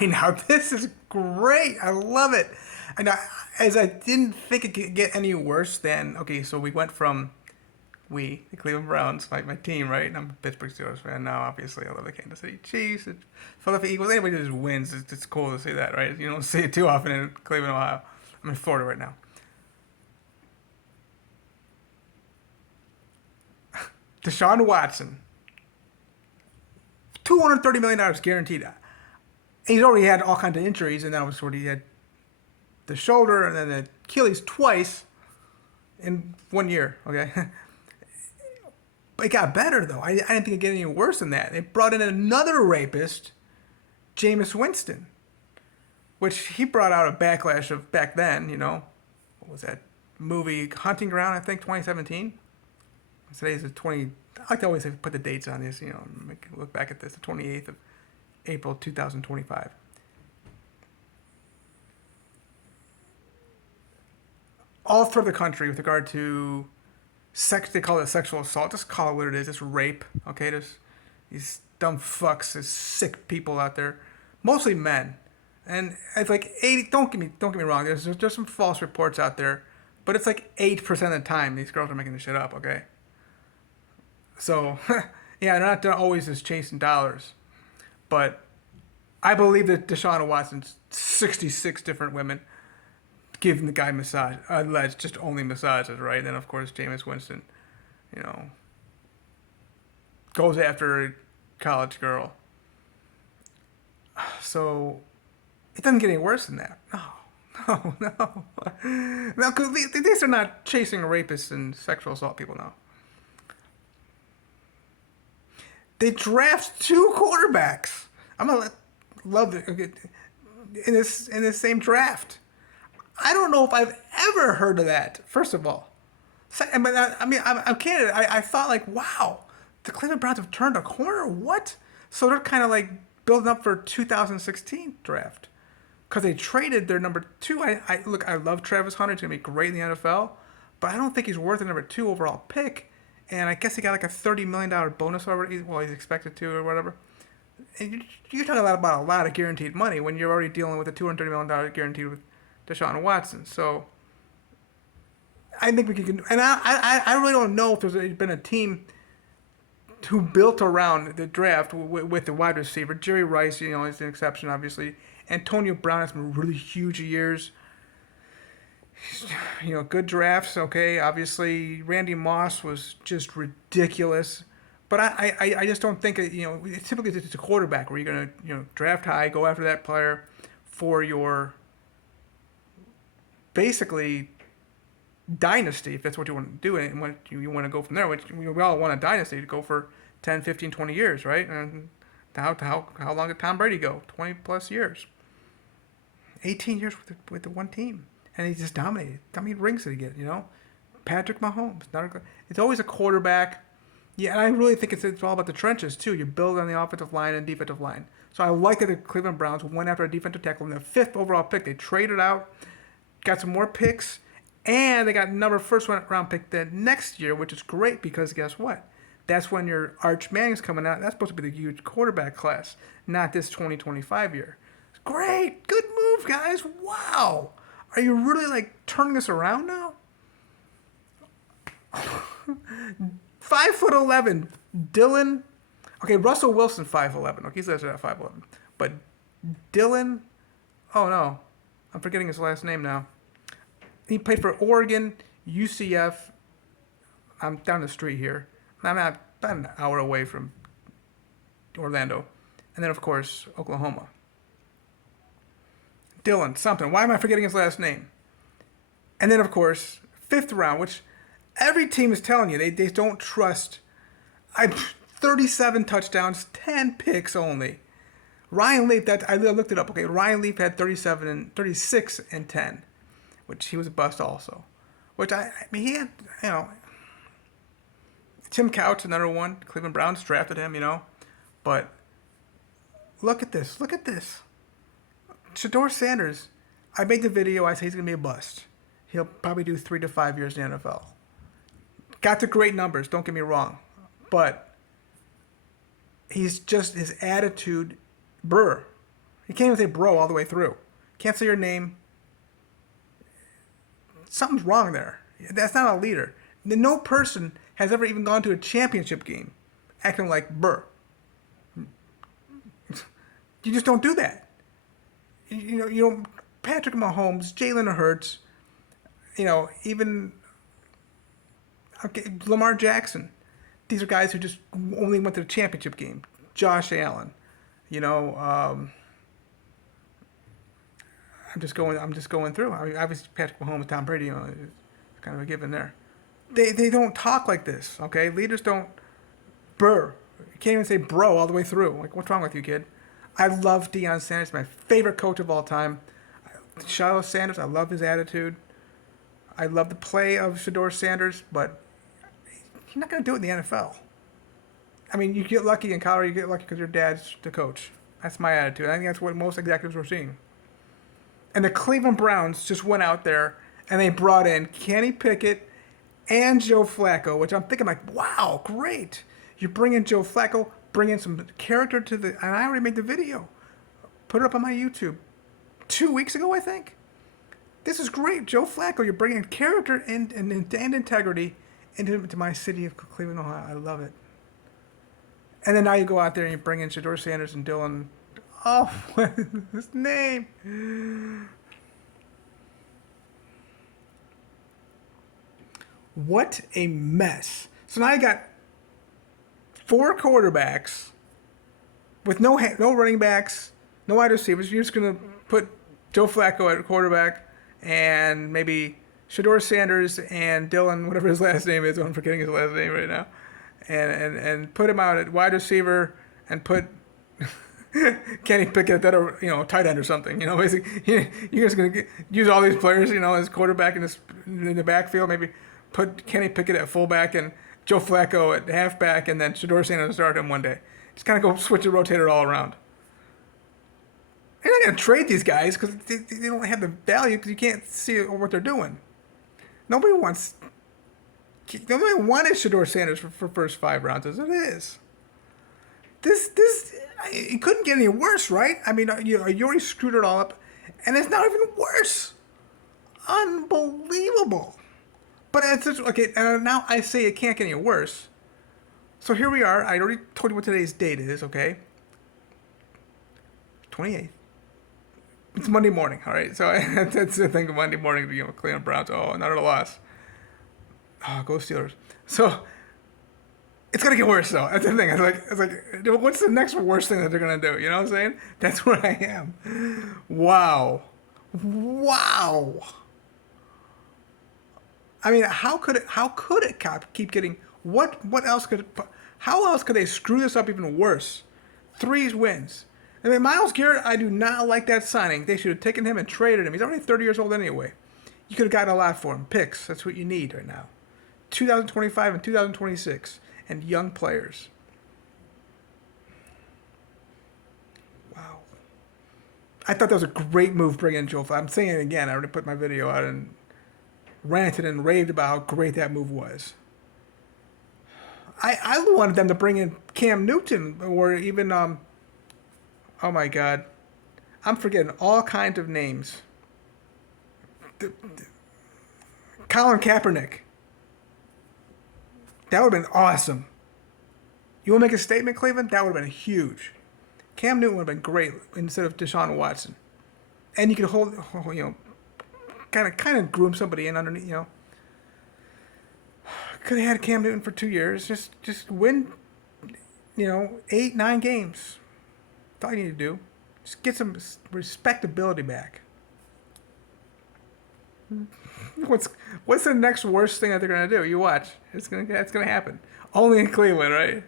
right now. This is great. I love it. And as I didn't think it could get any worse than, okay, so we went from the Cleveland Browns, my team, right? And I'm a Pittsburgh Steelers fan now, obviously. I love the Kansas City Chiefs. Philadelphia Eagles. Anybody who just wins, it's cool to see that, right? You don't see it too often in Cleveland, Ohio. I'm in Florida right now. Deshaun Watson, $230 million guaranteed. And he's already had all kinds of injuries, and then of course he had the shoulder and then the Achilles twice in 1 year. Okay, but it got better though. I didn't think it'd get any worse than that. They brought in another rapist, Jameis Winston, which he brought out a backlash of back then. What was that movie, Hunting Ground? I think 2017. Today's the 20. I like to always put the dates on this. Look back at this. The 28th of April 2025. All through the country with regard to sex, they call it sexual assault. Just call it what it is. It's rape. Okay, there's these dumb fucks, these sick people out there, mostly men, and it's like 80. Don't get me wrong. There's some false reports out there, but it's like 8% of the time these girls are making this shit up. Okay. So, yeah, they're not always just chasing dollars. But I believe that Deshaun Watson's 66 different women giving the guy massage, alleged just only massages, right? And then, of course, Jameis Winston, goes after a college girl. So, it doesn't get any worse than that. No. No, because these are not chasing rapists and sexual assault people now. They draft 2 quarterbacks. Love it in this same draft. I don't know if I've ever heard of that. First of all, I'm kidding. I thought like, wow, the Cleveland Browns have turned a corner. What? So they're kind of like building up for 2016 draft because they traded their number 2. I love Travis Hunter. He's gonna be great in the NFL, but I don't think he's worth the number 2 overall pick. And I guess he got like a $30 million bonus already. Well, he's expected to or whatever. And you're talking about a lot of guaranteed money when you're already dealing with a $230 million guaranteed with Deshaun Watson. So I think we can. And I really don't know if there's been a team who built around the draft with the wide receiver. Jerry Rice, is an exception, obviously. Antonio Brown has some really huge years. Good drafts, okay. Obviously, Randy Moss was just ridiculous. But I just don't think, typically it's a quarterback where you're going to, draft high, go after that player for your, basically, dynasty, if that's what you want to do. And what you want to go from there, which we all want a dynasty to go for 10, 15, 20 years, right? And how long did Tom Brady go? 20 plus years. 18 years with the one team. And he just dominated. How many rings did he get, Patrick Mahomes. It's always a quarterback. Yeah, and I really think it's all about the trenches, too. You build on the offensive line and defensive line. So I like that the Cleveland Browns went after a defensive tackle in the 5th overall pick. They traded out, got some more picks, and they got another first-round pick the next year, which is great because guess what? That's when your Arch Manning's coming out. That's supposed to be the huge quarterback class, not this 2025 year. Great. Good move, guys. Wow. Are you really turning this around now? 5'11", Dylan. Okay, Russell Wilson 5'11". Okay, he's listed at 5'11". But Dylan, oh no, I'm forgetting his last name now. He played for Oregon, UCF. I'm down the street here. I'm about an hour away from Orlando, and then of course Oklahoma. Dylan something. Why am I forgetting his last name? And then, of course, 5th round, which every team is telling you they don't trust. 37 touchdowns, 10 picks only. Ryan Leaf, I looked it up. Okay, Ryan Leaf had 36 and 10, which he was a bust also. Which he had, Tim Couch, another one. Cleveland Browns drafted him, But look at this. Fedora Sanders, I made the video. I say he's going to be a bust. He'll probably do 3 to 5 years in the NFL. Got the great numbers, don't get me wrong. But he's just, his attitude, You can't even say bro all the way through. Can't say your name. Something's wrong there. That's not a leader. No person has ever even gone to a championship game acting like Burr. You just don't do that. You know, Patrick Mahomes, Jalen Hurts, even Lamar Jackson. These are guys who just only went to the championship game. Josh Allen, I'm just going through. I mean, obviously Patrick Mahomes, Tom Brady, it's kind of a given there. They don't talk like this, okay? Leaders don't burr. You can't even say bro all the way through. Like, what's wrong with you, kid? I love Deion Sanders, my favorite coach of all time. Fedora Sanders, I love his attitude. I love the play of Fedora Sanders, but you're not going to do it in the NFL. I mean, you get lucky in college, you get lucky because your dad's the coach. That's my attitude. I think that's what most executives were seeing. And the Cleveland Browns just went out there and they brought in Kenny Pickett and Joe Flacco, which I'm thinking like, wow, great. You bring in Joe Flacco, bring in some character to the, and I already made the video. Put it up on my YouTube 2 weeks ago, I think. This is great. Joe Flacco, you're bringing character and integrity into my city of Cleveland, Ohio. I love it. And then now you go out there and you bring in Fedora Sanders and Dylan. Oh, what is his name? What a mess. So now you got 4 quarterbacks with no running backs, no wide receivers. You're just going to put Joe Flacco at quarterback and maybe Fedora Sanders and Dylan, whatever his last name is. I'm forgetting his last name right now. And put him out at wide receiver and put Kenny Pickett at tight end or something. Basically, you're just gonna use all these players, as quarterback in the backfield. Maybe put Kenny Pickett at fullback and Joe Flacco at halfback, and then Fedora Sanders start him one day. Just kind of go switch and rotate it all around. You're not gonna trade these guys because they don't have the value because you can't see what they're doing. Nobody wanted Fedora Sanders for first 5 rounds as it is. This it couldn't get any worse, right? I mean, you already screwed it all up, and it's not even worse. Unbelievable. But it's just, okay, and now I say it can't get any worse. So here we are. I already told you what today's date is, okay? 28th. It's Monday morning, all right? So that's the thing of Monday morning, Cleveland Browns. Oh, another loss. Oh, go Steelers. So it's gonna get worse though. That's the thing. It's like, what's the next worst thing that they're gonna do? You know what I'm saying? That's where I am. Wow. I mean, how could it keep getting? What else could? How else could they screw this up even worse? 3 wins. I mean, Myles Garrett, I do not like that signing. They should have taken him and traded him. He's already 30 years old anyway. You could have gotten a lot for him. Picks. That's what you need right now. 2025 and 2026. And young players. Wow. I thought that was a great move bringing in Joe Flacco. I'm saying it again. I already put my video out and ranted and raved about how great that move was. I wanted them to bring in Cam Newton or even, oh my God. I'm forgetting all kinds of names. Colin Kaepernick. That would have been awesome. You want to make a statement, Cleveland? That would have been huge. Cam Newton would have been great instead of Deshaun Watson. And you could hold, kind of groom somebody in underneath, Could have had Cam Newton for 2 years. Just win, 8, 9 games. That's all you need to do. Just get some respectability back. What's the next worst thing that they're gonna do? You watch. It's gonna happen. Only in Cleveland, right?